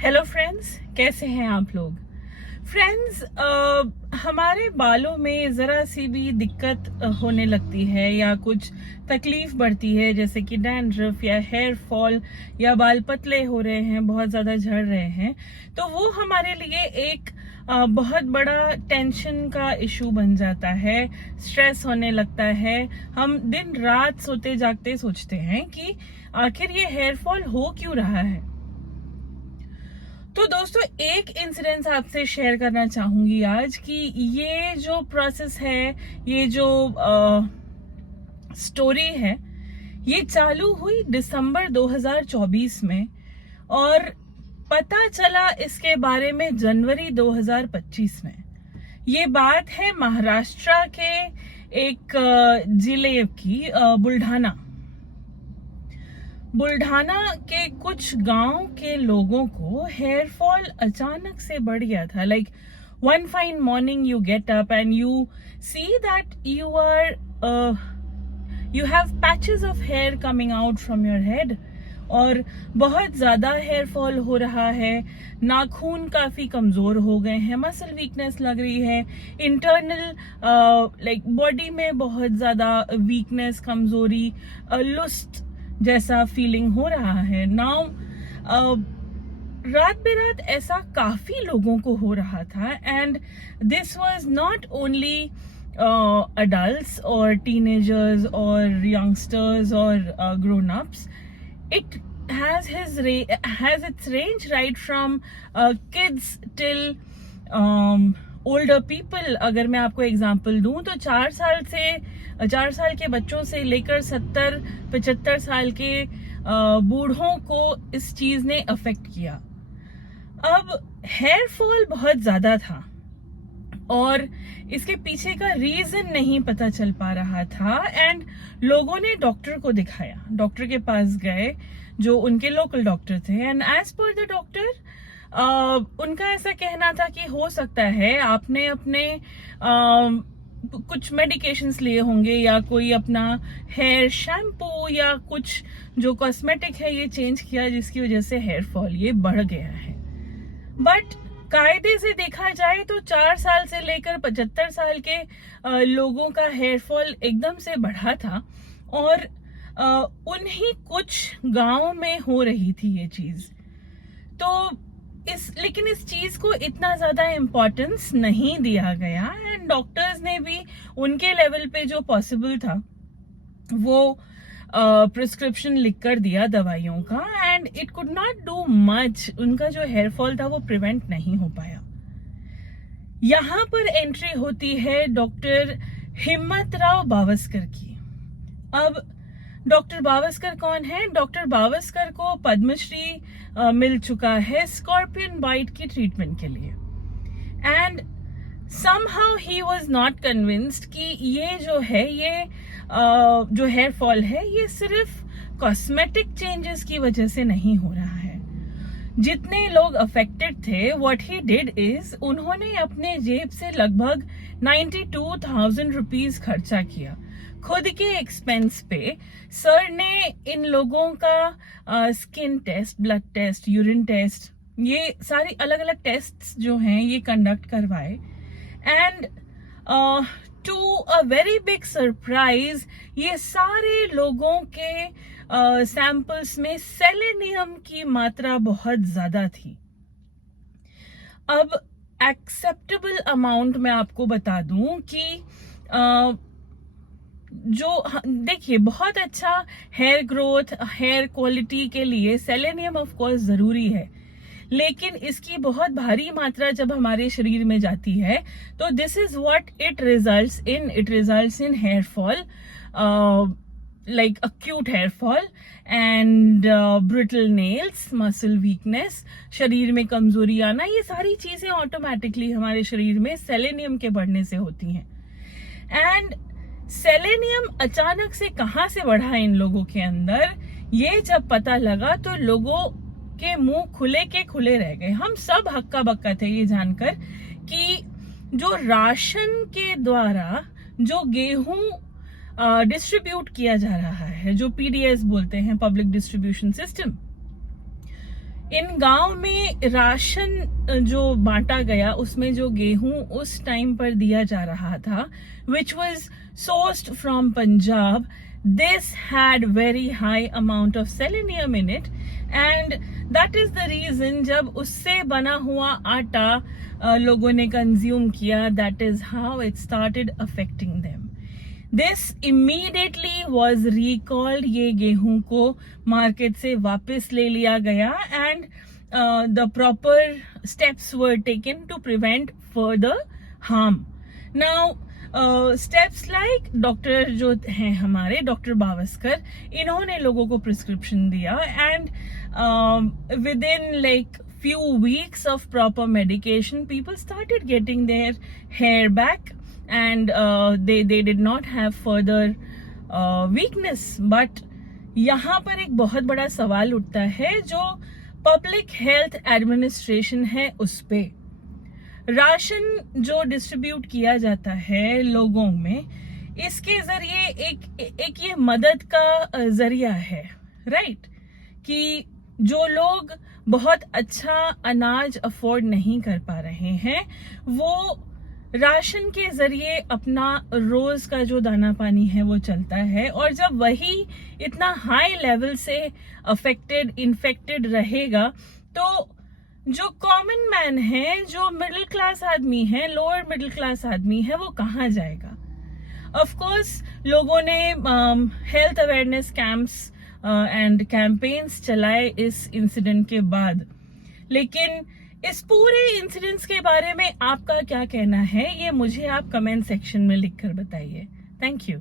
Hello friends, कैसे हैं आप लोग। फ्रेंड्स, हमारे बालों में ज़रा सी भी दिक्कत होने लगती है या कुछ तकलीफ बढ़ती है, जैसे कि डैंड्रफ या हेयर फॉल या बाल पतले हो रहे हैं, बहुत ज़्यादा झड़ रहे हैं, तो वो हमारे लिए एक बहुत बड़ा टेंशन का इशू बन जाता है। स्ट्रेस होने लगता है। हम दिन रात सोते जागते सोचते हैं कि आखिर ये हेयर फॉल हो क्यों रहा है। तो दोस्तों, एक इंसिडेंस आपसे शेयर करना चाहूंगी आज कि ये जो प्रोसेस है, ये जो स्टोरी है, ये चालू हुई दिसंबर 2024 में और पता चला इसके बारे में जनवरी 2025 में। ये बात है महाराष्ट्र के एक जिले की, बुल्ढाना के कुछ गांव के लोगों को हेयर फॉल अचानक से बढ़ गया था। Like one fine morning you get up and you see that you have patches of hair coming out from your head और बहुत ज्यादा हेयर फॉल हो रहा है। नाखून काफी कमजोर हो गए हैं, मसल वीकनेस लग रही है, इंटरनल लाइक बॉडी में बहुत ज्यादा वीकनेस, कमजोरी, लुस्ट जैसा फीलिंग हो रहा है। नाउ रात बेरात ऐसा काफी लोगों को हो रहा था and this was not only adults or teenagers or youngsters or grown-ups. It has its range right from kids till older people. अगर मैं आपको एग्जांपल दूं तो 4 साल के बच्चों से लेकर 70-75 साल के बूढ़ों को इस चीज ने अफेक्ट किया। अब हेयर फॉल बहुत ज्यादा था और इसके पीछे का रीजन नहीं पता चल पा रहा था एंड लोगों ने डॉक्टर को दिखाया, डॉक्टर के पास गए जो उनके लोकल डॉक्टर थे and as per the doctor उनका ऐसा कहना था कि हो सकता है आपने अपने कुछ मेडिकेशंस लिए होंगे या कोई अपना हेयर शैम्पू या कुछ जो कॉस्मेटिक है ये चेंज किया जिसकी वजह से हेयर फॉल ये बढ़ गया है। बट कायदे से देखा जाए तो 4 साल से लेकर 75 साल के लोगों का हेयर फॉल एकदम से बढ़ा था और उन्हीं कुछ गांव में हो रही थी ये चीज। तो लेकिन इस चीज को इतना ज्यादा इम्पोर्टेंस नहीं दिया गया एंड डॉक्टर्स ने भी उनके लेवल पे जो पॉसिबल था वो प्रिस्क्रिप्शन लिख कर दिया दवाइयों का and it could not do much. उनका जो हेयर फॉल था वो प्रिवेंट नहीं हो पाया। यहां पर एंट्री होती है डॉक्टर हिम्मतराव बावस्कर की। अब डॉक्टर बावस्कर कौन है? डॉक्टर बावस्कर को पद्मश्री मिल चुका है स्कॉर्पियन बाइट की ट्रीटमेंट के लिए and somehow he was not convinced कि ये जो है ये जो हेयर फॉल है ये सिर्फ कॉस्मेटिक चेंजेस की वजह से नहीं हो रहा है। जितने लोग अफेक्टेड थे, व्हाट ही डिड इज उन्होंने अपने जेब से लगभग 92,000 रुपीज खर्चा किया खुद के एक्सपेंस पे। सर ने इन लोगों का skin test, blood test, urine test, ये सारी अलग अलग टेस्ट जो हैं ये कंडक्ट करवाए and to a very big surprise ये सारे लोगों के सैंपल्स में सेलेनियम की मात्रा बहुत ज्यादा थी। अब एक्सेप्टेबल अमाउंट में आपको बता दूं कि जो देखिए, बहुत अच्छा हेयर ग्रोथ, हेयर क्वालिटी के लिए सेलेनियम ऑफ कोर्स जरूरी है, लेकिन इसकी बहुत भारी मात्रा जब हमारे शरीर में जाती है तो this is what it results in hair fall, like acute hair fall and brittle nails, muscle weakness, शरीर में कमजोरी आना। ये सारी चीजें ऑटोमेटिकली हमारे शरीर में सेलेनियम के बढ़ने से होती हैं एंड सेलेनियम अचानक से कहां से बढ़ा इन लोगों के अंदर, ये जब पता लगा तो लोगों के मुंह खुले के खुले रह गए। हम सब हक्का बक्का थे ये जानकर कि जो राशन के द्वारा जो गेहूं डिस्ट्रीब्यूट किया जा रहा है, जो पीडीएस बोलते हैं, पब्लिक डिस्ट्रीब्यूशन सिस्टम, इन गांव में राशन जो बांटा गया उसमें जो गेहूं उस टाइम पर दिया जा रहा था, which was sourced from Punjab, this had very high amount of selenium in it, and that is the reason जब उससे बना हुआ आटा लोगों ने कंज्यूम किया, that is how it started affecting them. This immediately was recalled, ये गेहूं को मार्केट से वापस ले लिया गया, and the proper steps were taken to prevent further harm. Now steps like doctor जो हैं हमारे डॉक्टर बावस्कर, इन्होंने लोगों को प्रिस्क्रिप्शन दिया, and with in like few weeks of proper medication, people started getting their hair back, and they did not have further weakness. But यहाँ पर एक बहुत बड़ा सवाल उठता है जो पब्लिक हेल्थ एडमिनिस्ट्रेशन है उस पे। राशन जो डिस्ट्रीब्यूट किया जाता है लोगों में, इसके जरिए एक ये मदद का जरिया है, राइट? कि जो लोग बहुत अच्छा अनाज अफोर्ड नहीं कर पा रहे हैं, वो राशन के जरिए अपना रोज का जो दाना पानी है वो चलता है, और जब वही इतना हाई लेवल से इन्फेक्टेड रहेगा, तो जो कॉमन मैन है, जो मिडिल क्लास आदमी है, लोअर मिडिल क्लास आदमी है, वो कहाँ जाएगा? ऑफ कोर्स लोगों ने health awareness camps and campaigns चलाए इस इंसिडेंट के बाद, लेकिन इस पूरे इंसिडेंट्स के बारे में आपका क्या कहना है, ये मुझे आप कमेंट सेक्शन में लिखकर बताइए। Thank you.